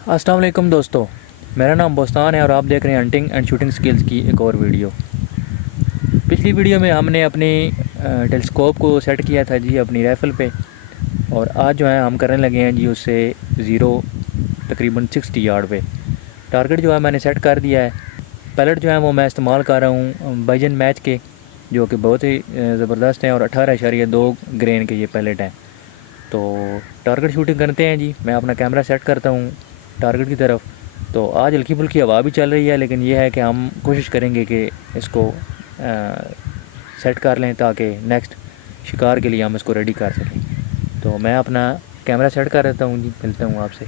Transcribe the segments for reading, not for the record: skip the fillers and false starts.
अस्सलाम वालेकुम दोस्तों, मेरा नाम बोस्तान है और आप देख रहे हैं हंटिंग एंड शूटिंग स्किल्स की एक और वीडियो। पिछली वीडियो में हमने अपनी टेलीस्कोप को सेट किया था जी अपनी राइफ़ल पे, और आज जो है हम करने लगे हैं जी उससे ज़ीरो तकरीबन 60 यार्ड पे। टारगेट जो है मैंने सेट कर दिया है। पैलेट जो है वो मैं इस्तेमाल कर रहा हूँ बाइजन मैच के, जो कि बहुत ही ज़बरदस्त हैं और 18.2 ग्रेन के ये पैलेट हैं। तो टारगेट शूटिंग करते हैं जी। मैं अपना कैमरा सेट करता हूँ टारगेट की तरफ। तो आज हल्की फुल्की हवा भी चल रही है, लेकिन यह है कि हम कोशिश करेंगे कि इसको सेट कर लें ताकि नेक्स्ट शिकार के लिए हम इसको रेडी कर सकें। तो मैं अपना कैमरा सेट कर देता हूँ जी, मिलता हूँ आपसे।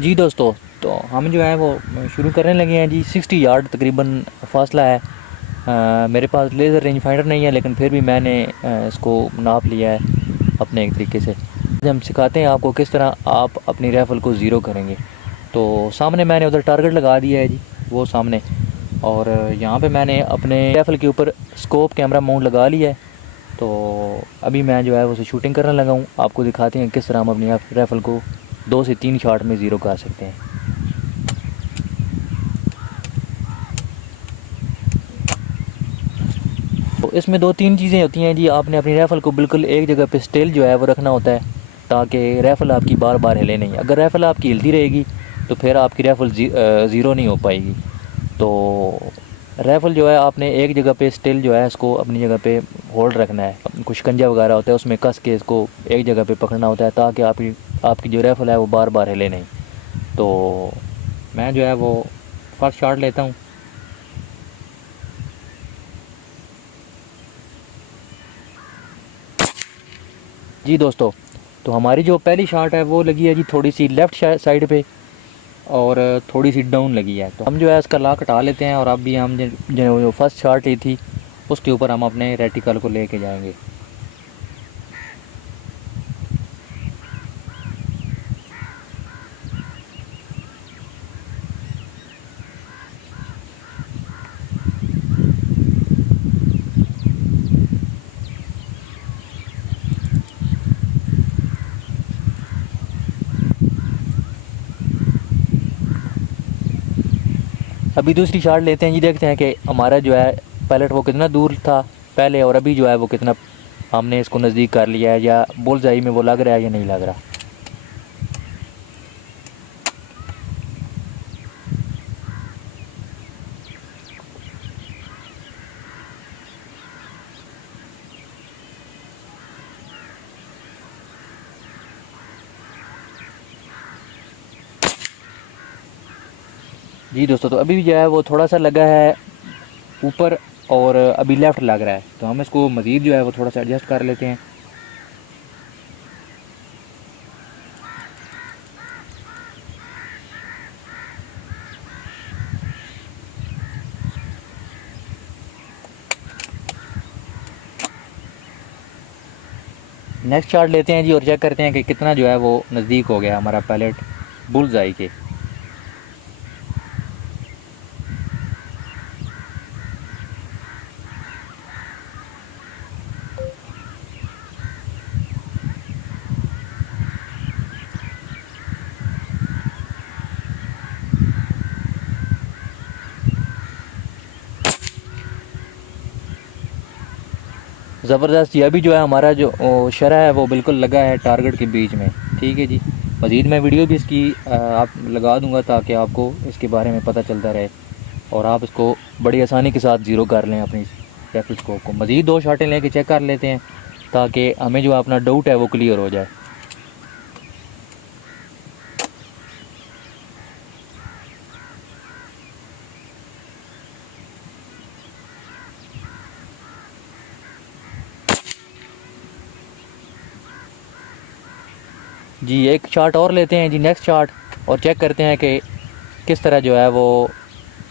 जी दोस्तों, तो हम जो है वो शुरू करने लगे हैं जी। 60 यार्ड तकरीबन फासला है। मेरे पास लेज़र रेंज फाइंडर नहीं है, लेकिन फिर भी मैंने इसको नाप लिया है अपने एक तरीके से। हम सिखाते हैं आपको किस तरह आप अपनी राइफ़ल को ज़ीरो करेंगे। तो सामने मैंने उधर टारगेट लगा दिया है जी, वो सामने। और यहाँ पे मैंने अपने राइफ़ल के ऊपर स्कोप कैमरा माउंट लगा लिया है। तो अभी मैं जो है उसे शूटिंग करने लगा हूँ। आपको दिखाते हैं किस तरह हम अपनी राइफ़ल को 2 से 3 शॉट में ज़ीरो कर सकते हैं। तो इसमें 2-3 चीज़ें होती हैं जी। आपने अपनी राइफ़ल को बिल्कुल एक जगह पे स्टिल जो है वो रखना होता है, ताकि राइफ़ल आपकी बार बार हिले नहीं। अगर राइफ़ल आपकी हिलती रहेगी तो फिर आपकी राइफ़ल ज़ीरो नहीं हो पाएगी। तो राइफ़ल जो है आपने एक जगह पे स्टिल जो है इसको अपनी जगह पे होल्ड रखना है। कुछ शिकंजा वगैरह होता है उसमें कस के इसको एक जगह पे पकड़ना होता है, ताकि आपकी जो राइफ़ल है वो बार बार हिले नहीं। तो मैं जो है वो फर्स्ट शॉट लेता हूँ। जी दोस्तों, तो हमारी जो पहली शॉट है वो लगी है जी थोड़ी सी लेफ़्ट साइड पे, और थोड़ी सी डाउन लगी है। तो हम जो है इसका लॉक हटा लेते हैं, और अब भी हम जो फर्स्ट शॉट ली थी उसके ऊपर हम अपने रेटिकल को लेके जाएंगे। अभी दूसरी शॉट लेते हैं जी। देखते हैं कि हमारा जो है पायलट वो कितना दूर था पहले, और अभी जो है वो कितना हमने इसको नज़दीक कर लिया है, या बुल्सआई में वो लग रहा है या नहीं लग रहा। जी दोस्तों, तो अभी भी जो है वो थोड़ा सा लगा है ऊपर, और अभी लेफ़्ट लग रहा है। तो हम इसको मज़ीद जो है वो थोड़ा सा एडजस्ट कर लेते हैं। नेक्स्ट शॉट लेते हैं जी, और चेक करते हैं कि कितना जो है वो नज़दीक हो गया हमारा पायलट बुल्सआई के। ज़बरदस्त। ये अभी जो है हमारा जो शरा है वो बिल्कुल लगा है टारगेट के बीच में। ठीक है जी। मज़ीद मैं वीडियो भी इसकी आप लगा दूंगा, ताकि आपको इसके बारे में पता चलता रहे और आप इसको बड़ी आसानी के साथ ज़ीरो कर लें अपनी राइफल स्कोप को। मज़ीद 2 शॉटें लेके चेक कर लेते हैं, ताकि हमें जो अपना डाउट है वो क्लियर हो जाए। जी एक शॉट और लेते हैं जी, नेक्स्ट शॉट, और चेक करते हैं कि किस तरह जो है वो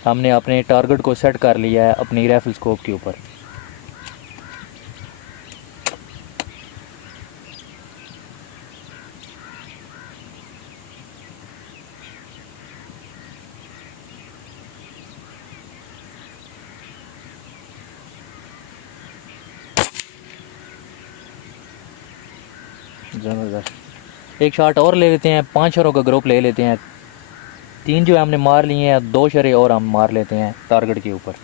हमने अपने टारगेट को सेट कर लिया है अपनी राइफल स्कोप के ऊपर। ज़बरदस्त। एक शॉट और ले लेते हैं, 5 शरों का ग्रुप ले लेते हैं। 3 जो है हमने मार लिए हैं, 2 शरे और हम मार लेते हैं टारगेट के ऊपर।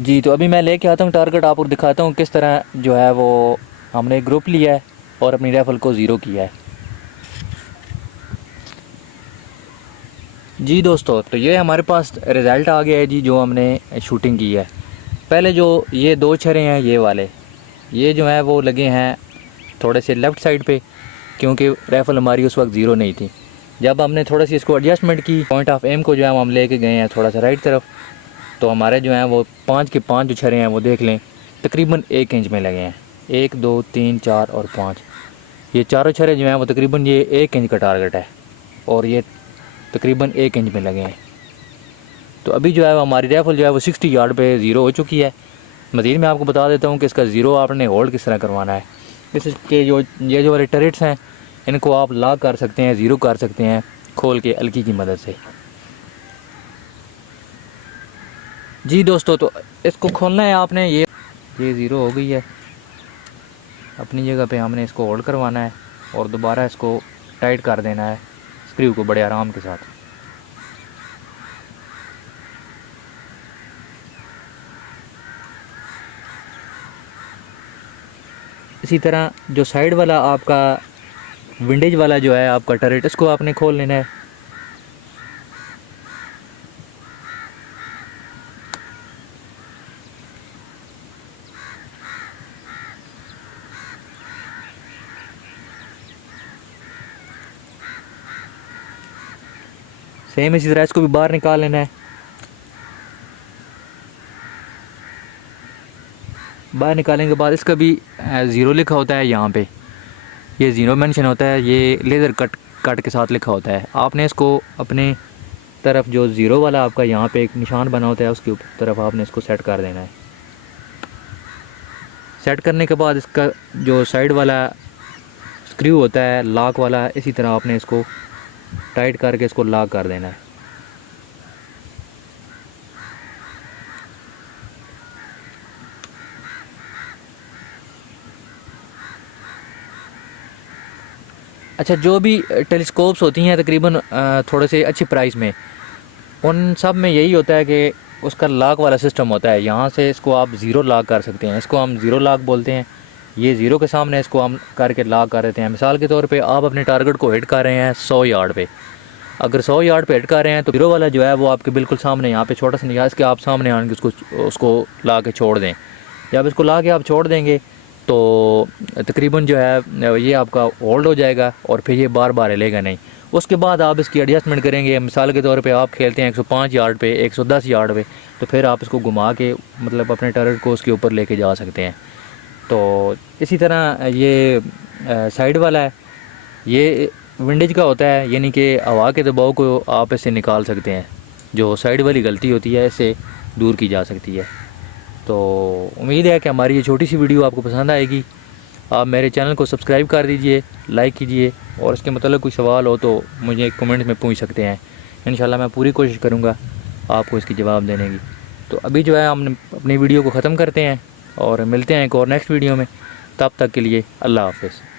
जी तो अभी मैं लेके आता हूँ टारगेट, आपको दिखाता हूँ किस तरह जो है वो हमने ग्रुप लिया है और अपनी राइफल को ज़ीरो किया है। जी दोस्तों, तो ये हमारे पास रिज़ल्ट आ गया है जी, जो हमने शूटिंग की है। पहले जो ये 2 छरे हैं ये वाले, ये जो है वो लगे हैं थोड़े से लेफ़्ट साइड पे, क्योंकि राइफ़ल हमारी उस वक्त ज़ीरो नहीं थी। जब हमने थोड़ा सी इसको एडजस्टमेंट की, पॉइंट ऑफ एम को जो है हम लेके गए हैं थोड़ा सा राइट तरफ, तो हमारे जो हैं वो 5 के 5 जो छरे हैं वो देख लें तकरीबन 1 इंच में लगे हैं। 1 2 3 4 और 5, ये चारों छरे जो हैं वो तकरीबन ये 1 इंच का टारगेट है और ये तकरीबन 1 इंच में लगे हैं। तो अभी जो है वो हमारी राइफल जो है वो 60 यार्ड पे ज़ीरो हो चुकी है। मज़ीद मैं आपको बता देता हूँ कि इसका ज़ीरो आपने होल्ड किस तरह करवाना है। इसके ये जो वाले टरेट्स हैं इनको आप लॉक कर सकते हैं, ज़ीरो कर सकते हैं खोल के अलकी की मदद से। जी दोस्तों, तो इसको खोलना है आपने, ये ज़ीरो हो गई है अपनी जगह पे, हमने इसको होल्ड करवाना है और दोबारा इसको टाइट कर देना है स्क्रू को बड़े आराम के साथ। इसी तरह जो साइड वाला आपका विंडेज वाला जो है आपका टरेट, इसको आपने खोल लेना है। सेम इसी तरह इसको भी बाहर निकाल लेना है। बाहर निकालने के बाद इसका भी ज़ीरो लिखा होता है यहाँ पे, ये ज़ीरो मेंशन होता है, ये लेज़र कट के साथ लिखा होता है। आपने इसको अपने तरफ जो ज़ीरो वाला आपका यहाँ पे एक निशान बना होता है उसके ऊपर तरफ आपने इसको सेट कर देना है। सेट करने के बाद इसका जो साइड वाला स्क्रू होता है लॉक वाला, इसी तरह आपने इसको टाइट करके इसको लॉक कर देना है। अच्छा, जो भी टेलीस्कोप्स होती हैं तकरीबन थोड़े से अच्छी प्राइस में, उन सब में यही होता है कि उसका लॉक वाला सिस्टम होता है। यहाँ से इसको आप ज़ीरो लॉक कर सकते हैं, इसको हम ज़ीरो लॉक बोलते हैं। ये ज़ीरो के सामने इसको हम करके लॉक कर देते हैं। मिसाल के तौर पे आप अपने टारगेट को हिट कर रहे हैं 100 यार्ड पे, अगर 100 यार्ड पे हिट कर रहे हैं तो ज़ीरो वाला जो है वो आपके बिल्कुल सामने यहाँ पे छोटा सा निगाह इसके आप सामने आने के उसको ला के छोड़ दें। जब इसको ला के आप छोड़ देंगे तो तकरीबन जो है ये आपका होल्ड हो जाएगा और फिर ये बार बार हिलेगा नहीं। उसके बाद आप इसकी एडजस्टमेंट करेंगे। मिसाल के तौर पे आप खेलते हैं 105 यार्ड पे, 110 यार्ड पे, तो फिर आप इसको घुमा के मतलब अपने टारगेट को उसके ऊपर लेके जा सकते हैं। तो इसी तरह ये साइड वाला है, ये विंडेज का होता है, यानी कि हवा के दबाव को आप इससे निकाल सकते हैं। जो साइड वाली गलती होती है इससे दूर की जा सकती है। तो उम्मीद है कि हमारी ये छोटी सी वीडियो आपको पसंद आएगी। आप मेरे चैनल को सब्सक्राइब कर दीजिए, लाइक कीजिए और इसके मतलब कोई सवाल हो तो मुझे कमेंट में पूछ सकते हैं। इंशाल्लाह मैं पूरी कोशिश करूँगा आपको इसकी जवाब देने की। तो अभी जो है हम अपनी वीडियो को ख़त्म करते हैं और मिलते हैं एक और नेक्स्ट वीडियो में। तब तक के लिए अल्लाह हाफ़िज़।